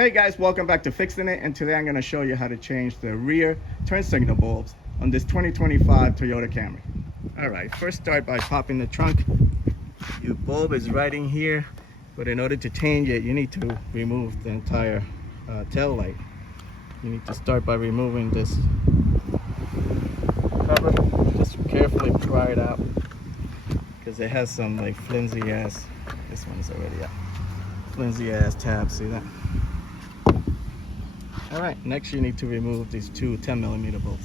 Hey guys, welcome back to Fixin' It, and today I'm going to show you how to change the rear turn signal bulbs on this 2025 Toyota Camry. Alright, first start by popping the trunk. Your bulb is right in here, but in order to change it, you need to remove the entire tail light. You need to start by removing this cover. Just carefully pry it out, because it has some like flimsy ass, this one's already out, flimsy ass tabs, see that? All right, next you need to remove these two 10mm bolts.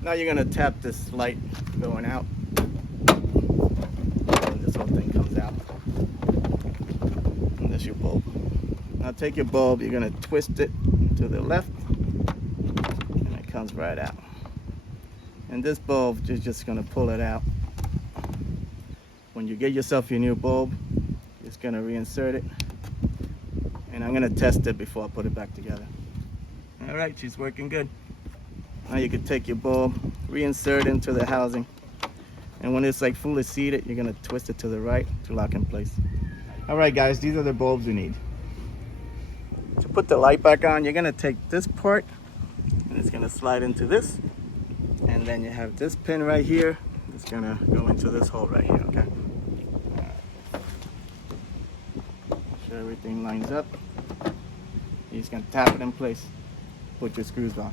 Now you're gonna tap this light going out, and this whole thing comes out. And that's your bulb. Now take your bulb, you're gonna twist it to the left, and it comes right out. And this bulb, you're just gonna pull it out. When you get yourself your new bulb, you're just gonna reinsert it. And I'm gonna test it before I put it back together. All right, she's working good. Now you can take your bulb, reinsert it into the housing. And when it's like fully seated, you're gonna twist it to the right to lock in place. All right guys, these are the bulbs we need. To put the light back on, you're gonna take this part and it's gonna slide into this, and then you have this pin right here. It's gonna go into this hole right here, okay? Make sure everything lines up. You're just gonna tap it in place, put your screws on.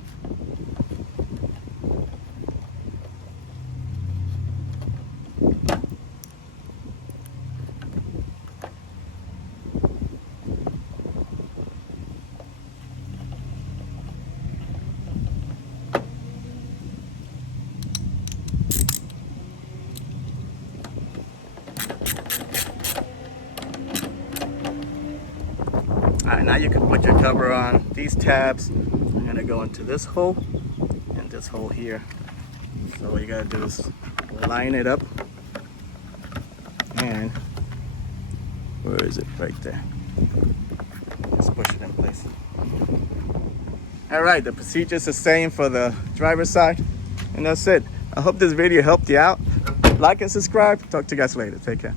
Alright, now you can put your cover on. These tabs are gonna go into this hole and this hole here. So what you gotta do is line it up, and where is it? Right there. Just push it in place. Alright, the procedure is the same for the driver's side, and that's it. I hope this video helped you out. Like and subscribe. Talk to you guys later. Take care.